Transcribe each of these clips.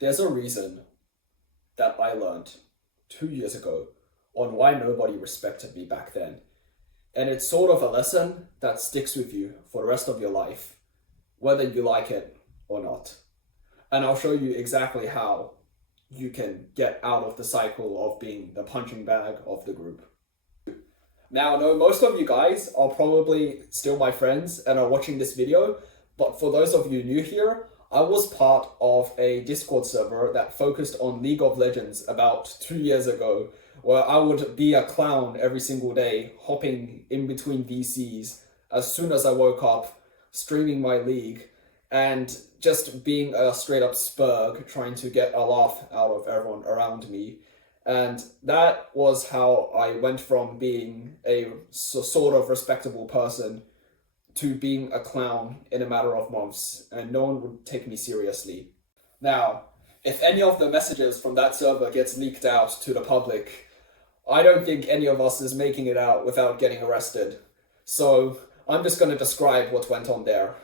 There's a reason that I learned 2 years ago on why nobody respected me back then. And it's sort of a lesson that sticks with you for the rest of your life, whether you like it or not. And I'll show you exactly how you can get out of the cycle of being the punching bag of the group. Now, I know most of you guys are probably still my friends and are watching this video, but for those of you new here, I was part of a Discord server that focused on League of Legends about 2 years ago, where I would be a clown every single day, hopping in between VCs as soon as I woke up, streaming my league, and just being a straight up spurg, trying to get a laugh out of everyone around me. And that was how I went from being a sort of respectable person to being a clown in a matter of months, and no one would take me seriously. Now, if any of the messages from that server gets leaked out to the public, I don't think any of us is making it out without getting arrested. So I'm just going to describe what went on there.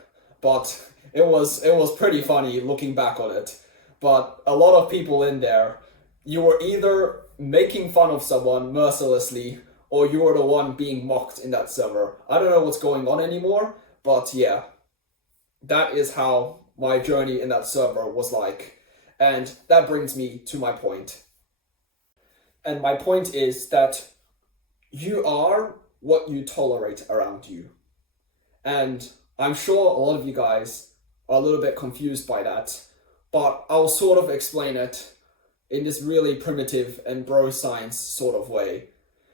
But it was pretty funny looking back on it. But a lot of people in there, you were either making fun of someone mercilessly or you were the one being mocked in that server. I don't know what's going on anymore, but yeah, that is how my journey in that server was like. And that brings me to my point. And my point is that you are what you tolerate around you. And I'm sure a lot of you guys are a little bit confused by that, but I'll sort of explain it in this really primitive and bro science sort of way.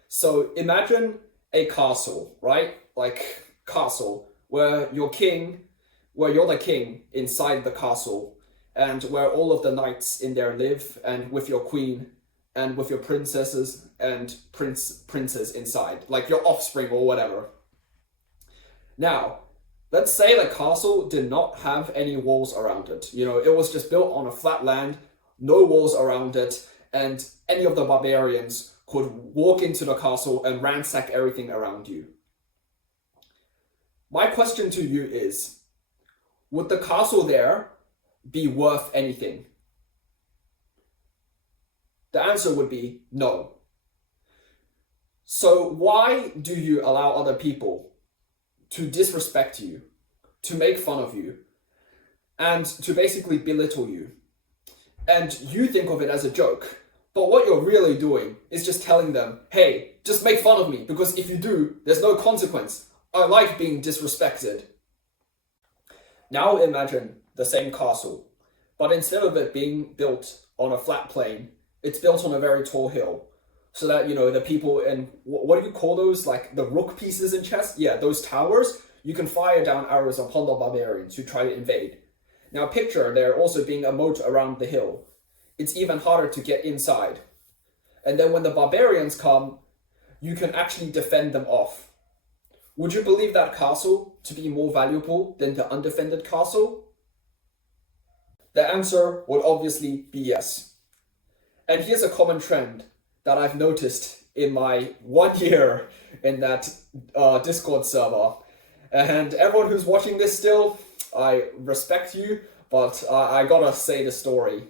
So imagine a castle, right? Like castle, where you're the king inside the castle, and where all of the knights in there live, and with your queen, and with your princesses and princes inside, like your offspring or whatever. Now, let's say the castle did not have any walls around it. You know, it was just built on a flat land, no walls around it, and any of the barbarians could walk into the castle and ransack everything around you. My question to you is, would the castle there be worth anything? The answer would be no. So why do you allow other people to disrespect you, to make fun of you, and to basically belittle you? And you think of it as a joke, but what you're really doing is just telling them, hey, just make fun of me, because if you do, there's no consequence. I like being disrespected. Now imagine the same castle, but instead of it being built on a flat plain, it's built on a very tall hill, so that, you know, the people in, what do you call those, like the rook pieces in chess? Yeah, those towers, you can fire down arrows upon the barbarians who try to invade. Now picture there also being a moat around the hill. It's even harder to get inside. And then when the barbarians come, you can actually defend them off. Would you believe that castle to be more valuable than the undefended castle? The answer would obviously be yes. And here's a common trend that I've noticed in my 1 year in that Discord server. And everyone who's watching this still, I respect you, but I gotta say the story.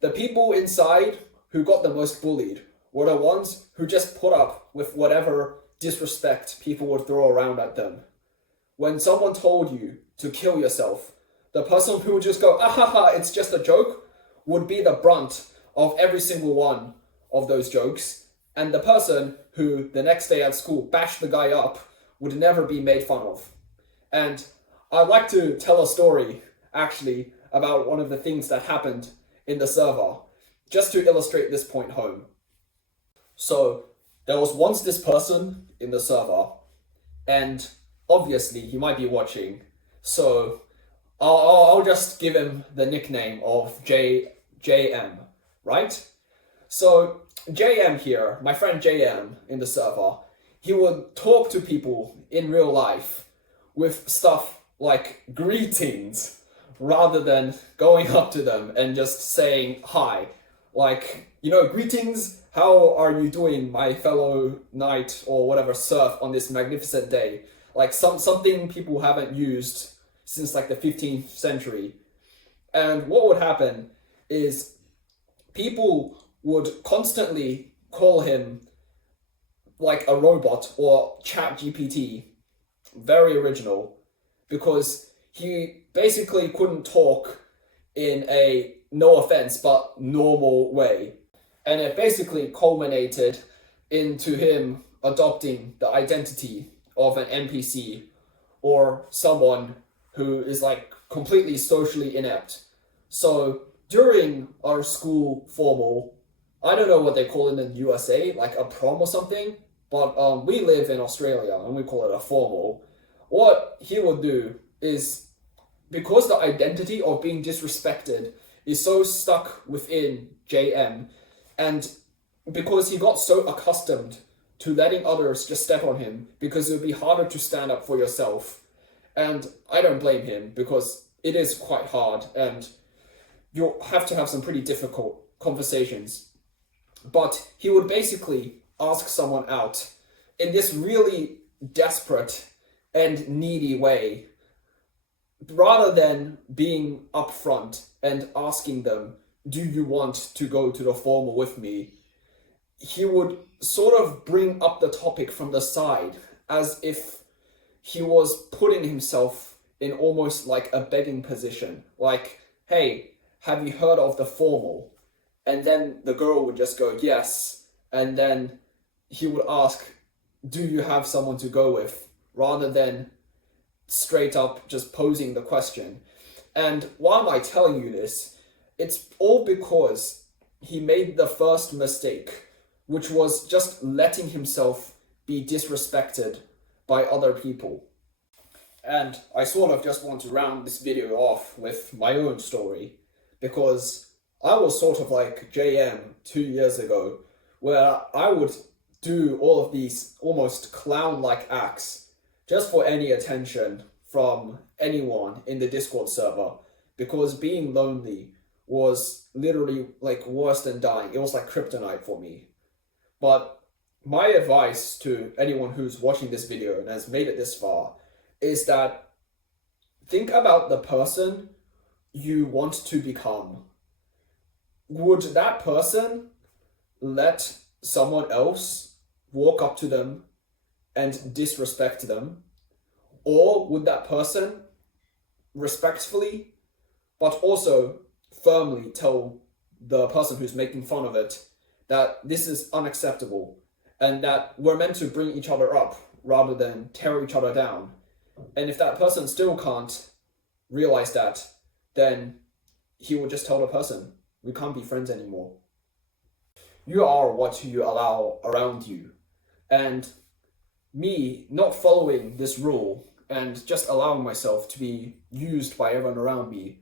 The people inside who got the most bullied were the ones who just put up with whatever disrespect people would throw around at them. When someone told you to kill yourself, the person who would just go, ah ha ha, it's just a joke, would be the brunt of every single one of those jokes. And the person who the next day at school bashed the guy up would never be made fun of. And I'd like to tell a story, actually, about one of the things that happened in the server, just to illustrate this point home. So, there was once this person in the server, and obviously he might be watching, so I'll just give him the nickname of JM, right? So, JM here, my friend JM in the server, he would talk to people in real life with stuff like greetings, rather than going up to them and just saying hi. Like, you know, greetings, how are you doing, my fellow knight or whatever serf on this magnificent day? Like something people haven't used since like the 15th century. And what would happen is people would constantly call him like a robot or chat GPT, very original, because he basically couldn't talk in a, no offense, but normal way. And it basically culminated into him adopting the identity of an NPC or someone who is like completely socially inept. So during our school formal, I don't know what they call it in the USA, like a prom or something, but we live in Australia and we call it a formal. What he would do is, because the identity of being disrespected is so stuck within JM, and because he got so accustomed to letting others just step on him because it would be harder to stand up for yourself. And I don't blame him, because it is quite hard and you'll have to have some pretty difficult conversations. But he would basically ask someone out in this really desperate and needy way, rather than being upfront and asking them, do you want to go to the formal with me? He would sort of bring up the topic from the side, as if he was putting himself in almost like a begging position. Like, hey, have you heard of the formal? And then the girl would just go, yes. And then he would ask, do you have someone to go with? Rather than straight up just posing the question. And why am I telling you this? It's all because he made the first mistake, which was just letting himself be disrespected by other people. And I sort of just want to round this video off with my own story, because I was sort of like JM 2 years ago, where I would do all of these almost clown-like acts just for any attention from anyone in the Discord server, because being lonely was literally like worse than dying. It was like kryptonite for me. But my advice to anyone who's watching this video and has made it this far is that think about the person you want to become. Would that person let someone else walk up to them and disrespect them? Or would that person respectfully, but also firmly tell the person who's making fun of it that this is unacceptable and that we're meant to bring each other up rather than tear each other down? And if that person still can't realize that, then he will just tell the person, we can't be friends anymore. You are what you allow around you. And me not following this rule and just allowing myself to be used by everyone around me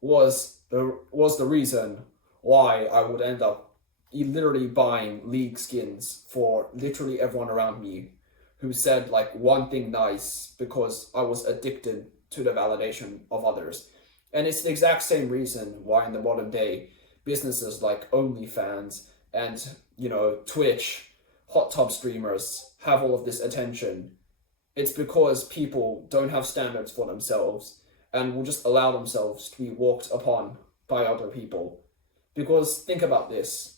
was the reason why I would end up literally buying League skins for literally everyone around me who said like one thing nice, because I was addicted to the validation of others. And it's the exact same reason why in the modern day businesses like OnlyFans and, you know, Twitch, hot tub streamers have all of this attention. It's because people don't have standards for themselves and will just allow themselves to be walked upon by other people. Because think about this.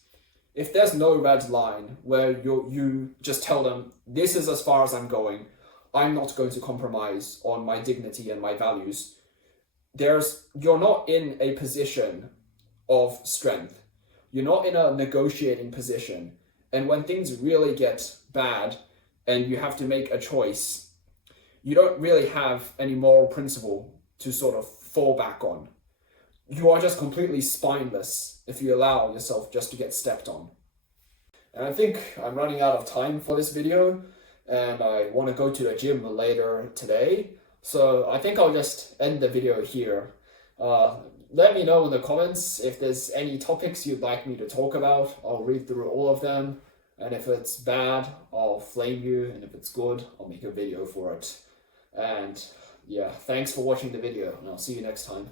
If there's no red line where you just tell them, this is as far as I'm going, I'm not going to compromise on my dignity and my values, you're not in a position of strength. You're not in a negotiating position. And when things really get bad and you have to make a choice, you don't really have any moral principle to sort of fall back on. You are just completely spineless if you allow yourself just to get stepped on. And I think I'm running out of time for this video, and I want to go to the gym later today. So I think I'll just end the video here. Let me know in the comments if there's any topics you'd like me to talk about. I'll read through all of them. And if it's bad, I'll flame you. And if it's good, I'll make a video for it. And yeah, thanks for watching the video, and I'll see you next time.